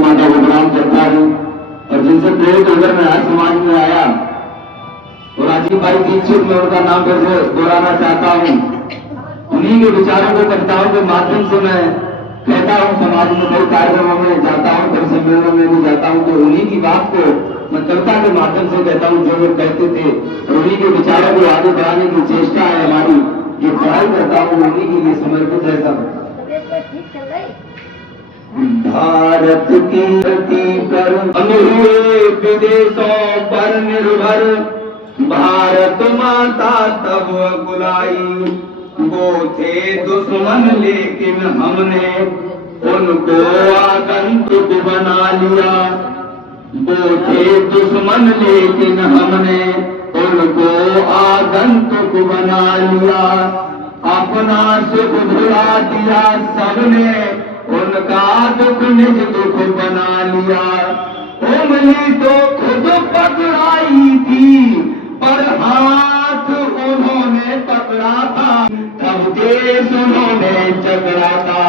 माता को प्रणाम करता हूँ और जिनसे प्रेरित होकर मैं आज समाज में आया और राजीव भाई दीक्षित में उनका नाम फिर से दोहराना चाहता हूँ। उन्हीं के विचारों को कविताओं के माध्यम से मैं कहता हूँ, समाज में कई कार्यक्रमों में जाता हूँ, कई सम्मेलनों में भी जाता हूँ, तो उन्हीं की बात को मैं कविता के माध्यम से कहता हूँ जो लोग कहते थे, और उन्हीं के विचारों को आगे बढ़ाने की चेष्टा है हमारी, जो पढ़ाई करता हूँ उन्हीं के लिए समर्पित है सब। भारत की धरती पर हम हुए विदेशों पर निर्भर, भारत माता तब बुलाई, वो थे दुश्मन लेकिन हमने उनको आगंतुक बना लिया, वो थे दुश्मन लेकिन हमने उनको आगंतुक बना लिया, अपना सुख भुला दिया सबने, उनका दुख निज दुख बना लिया, उंगली तो खुद पकड़ाई थी पर हाथ उन्होंने पकड़ा था, तब देश उन्होंने झगड़ा था,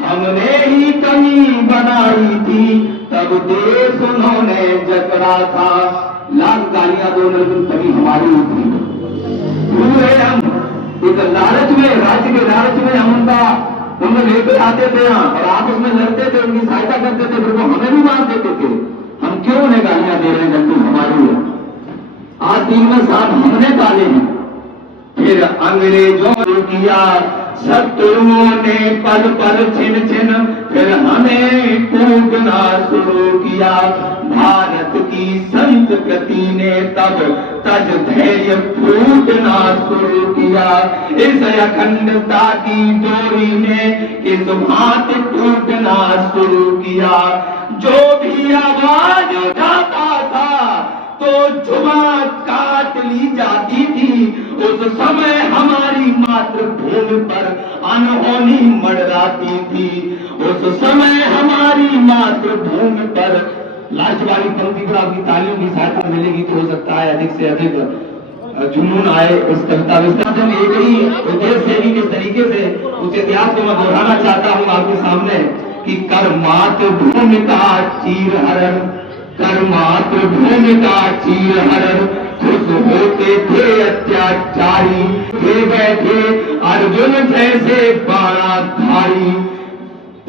हमने ही कमी बनाई थी, तब देश उन्होंने झगड़ा था, लाख गालियां दो लेकिन कभी हमारी थी, पूरे हम एक लालच में, राज्य के लालच में हम उनको लेकर आते थे और आपस में लड़ते थे, उनकी सहायता करते थे, फिर वो हमें भी मार देते थे। हम क्यों उन्हें गालियां दे रहे हैं, गलती हमारी है। आज 3 में 7 हमने पाले हैं, फिर अंग्रेजों ने किया, शत्रुओं ने पल पल छिन छिन फिर हमें कूटना शुरू किया, भारत की संस्कृति ने तब तज धैर्य फूटना शुरू किया, इस अखंडता की डोरी ने इस भांति टूटना शुरू किया, जो भी आवाज उठाता था तो जुबान काट ली जाती थी, उस समय हमारी मातृभूमि पर अनहोनी मंडराती थी, उस समय हमारी मातृभूमि पर। लास्ट वाली पंक्ति पर आपकी तालियों की सहायता मिलेगी तो हो सकता है अधिक से अधिक जुनून आए उस कविता में। एक ही उद्देश्य है कि किस तरीके से उस इतिहास को मैं दोहराना चाहता हूँ आपके सामने कि कर मातृभूमि का चीर हरण, कर मातृभूमि का चीर हरण, खुश होते थे अत्याचारी, थे बैठे अर्जुन जैसे बाणाधारी,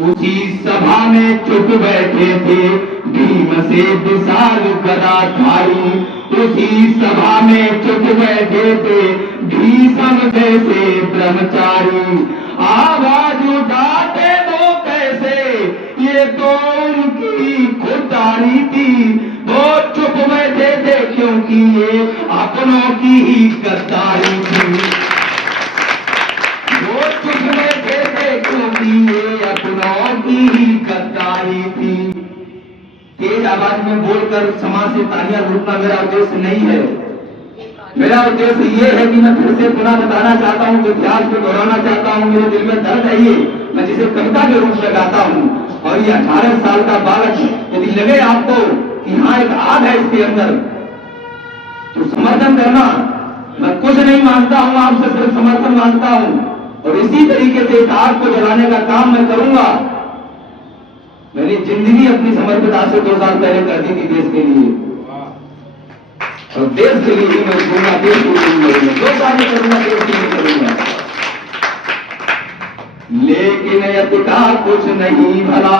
उसी सभा में चुप बैठे थे भीम से विशाल गदाधारी, उसी सभा में चुप बैठे थे भीष्म जैसे ब्रह्मचारी, आवाज उठाते तो कैसे ये तो उनकी खुदारी थी, वो चुप बैठे थे क्योंकि ये अपनों की ही गद्दारी थी, वो चुप बैठे थे क्योंकि ये अपनों की ही गद्दारी थी। तेज आवाज में बोलकर समाज से तालियां लूटना मेरा उद्देश्य नहीं है, मेरा उद्देश्य ये है कि मैं फिर से पुनः बताना चाहता हूँ, इतिहास को दोहराना चाहता हूँ, मेरे दिल में दर्द है ये, मैं जिसे कविता के रूप में गाता हूँ, और ये 18 साल का बालक यदि लगे आपको कि हाँ एक आग है इसके अंदर तो समर्थन करना। मैं कुछ नहीं मांगता हूँ आपसे, सिर्फ समर्थन मांगता हूँ, और इसी तरीके से इस आग को जलाने का काम मैं करूंगा। मैंने जिंदगी अपनी समर्पित आज से 2 साल पहले कर दी थी देश के लिए, और देश के लिए ही मैं करूंगा, देश को करूंगा, 2 साल में करूंगा, देश के लिए करूंगा। लेकिन यति का कुछ नहीं भला,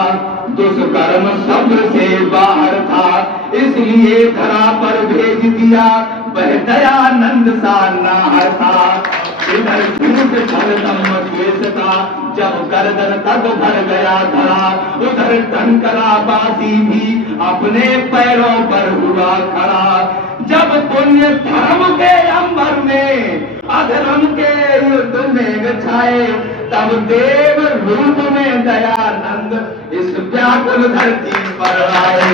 दुष्कर्म सब्र से बाहर था, इसलिए धरा पर भेज दिया वह दयानंद सा नाहर था, इधर झूठ छल द्वेष था, जब गर्दन तक भर गया धरा, उधर टंकरा बासी भी अपने पैरों पर हुआ खड़ा, जब पुण्य धर्म के अंबर में अधर्म के युद्ध में छाए, तब देव रूप में दयानंद इस व्याकुल धरती पर आए,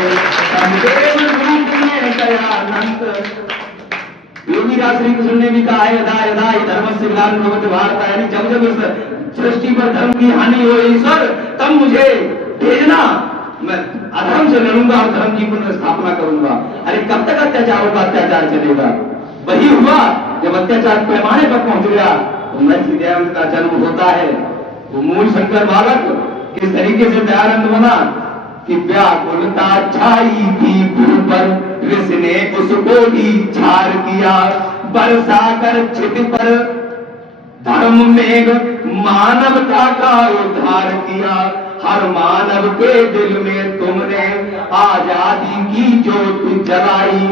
तब देव रूप में दयानंद। योगीराज श्री कृष्ण ने भी कहा है यदा यदा धर्म से भारत, यानी जब जब इस सृष्टि पर धर्म की हानि हो ईश्वर तब मुझे भेजना, मैं अधर्म से लड़ूंगा और धर्म की पुनः स्थापना करूंगा। अरे कब तक अत्याचारों का अत्याचार चलेगा? वही हुआ जब अत्याचार पैमाने पर पहुंच गया तो महर्षि दयानंद का जन्म होता है। वो मूल शंकर बालक किस तरीके से दयानंद बना, कि व्याकुलता छाई थी भू पर, ऋषि ने उसको ही छार किया। बरसा कर क्षिति पर धर्म मेघ, मानवता का उद्धार किया। हर मानव के दिल में तुमने आजादी की ज्योति जलाई।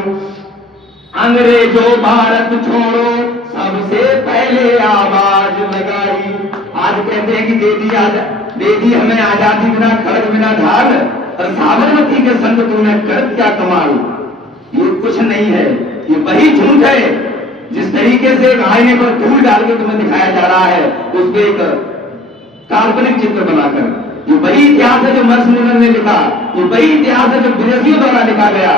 अंग्रेजों भारत छोड़ो सबसे पहले आवाज लगाई। आज कहते हैं कि दे दी हमें आजादी, बिना खड़ग बिना ढाल, और साबरमती के संग तूने कर दिया कमाल। ये कुछ नहीं है, ये वही झूठ है जिस तरीके से एक आईने पर धूल डाल के तुम्हें दिखाया जा रहा है, उस पर एक काल्पनिक चित्र बनाकर। ये वही इतिहास है जो मर्स मुलर ने लिखा, ये वही इतिहास है जो विदेशियों द्वारा लिखा गया।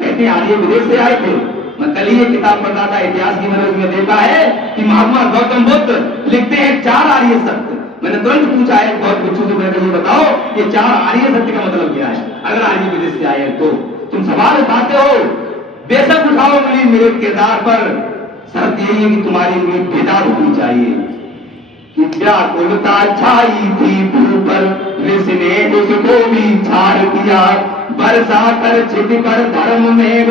कहते हैं आर्य विदेश से आए थे। मैं कल ही एक किताब पढ़ रहा था इतिहास की, मैंने उसमें देखा है कि महात्मा गौतम बुद्ध लिखते हैं 4 आर्य सत्य। मैंने तुरंत पूछा है बहुत बिच्छू से, मैंने ये बताओ ये 4 आर्य सत्य का मतलब क्या है, अगर आर्य विदेश से आए तो। तुम सवाल उठाते हो, बेशक उठाओ उंगली मेरे किरदार पर, शर्त यही है कि तुम्हारी उंगली बेदार होनी चाहिए। कि व्याकुलता छाई थी भू पर, ऋषि ने उसको भी छार किया। बरसा कर क्षिति पर धर्म मेघ,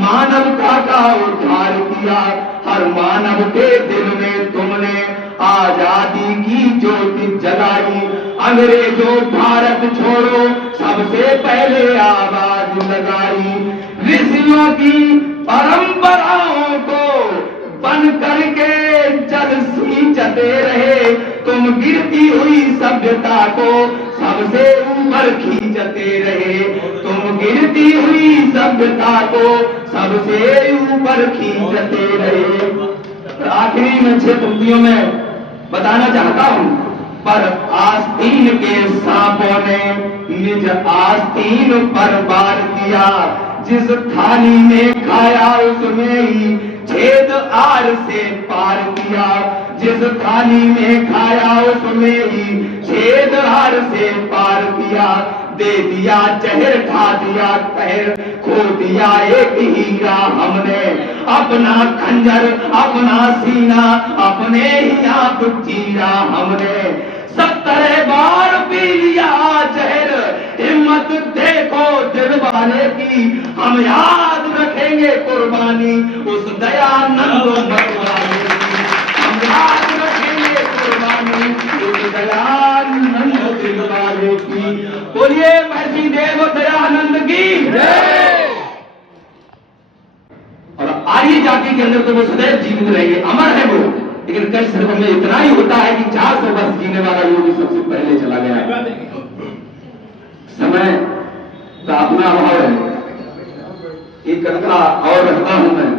मानवता का उद्धार किया। हर मानव के दिल में तुमने आजादी की ज्योति जलाई। अंग्रेजों भारत छोड़ो सबसे पहले आवाज लगाई। ऋषियों की परंपराओं को बन करके जल सींचते रहे, तुम गिरती हुई सभ्यता को सबसे ऊपर खींचते रहे। तुम गिरती हुई सभ्यता को सबसे ऊपर खींचते रहे। तो आखिरी में 6 पंक्तियों में बताना चाहता हूं, पर आस्तीन के सांपों ने निज आस्तीन पर वार किया। जिस थाली में खाया उसमें ही छेद आर से पार किया। जिस थाली में खाया उसमें ही छेद आर से पार किया। दे दिया जहर, खा दिया कहर, खो दिया एक हीरा हमने। अपना खंजर अपना सीना अपने ही आप चीरा हमने। 70 बार पी लिया जहर, हिम्मत देखो दिल वाले की। हम याद रखेंगे कुर्बानी उस दयानंद भगवान की। हम याद रखेंगे कुर्बानी उस दयानंद दिल वाले की। बोलिए महर्षि देव दयानंद की जय। और आर्य जाति के अंदर तो वो सदैव जीवित रहेंगे, अमर है वो। लेकिन कष्ट सिर्फ में इतना ही होता है कि 400 वर्ष जीने वाला योगी सबसे पहले चला गया। समय का अपना अभाव है। एक कथा और रखता हूं मैं।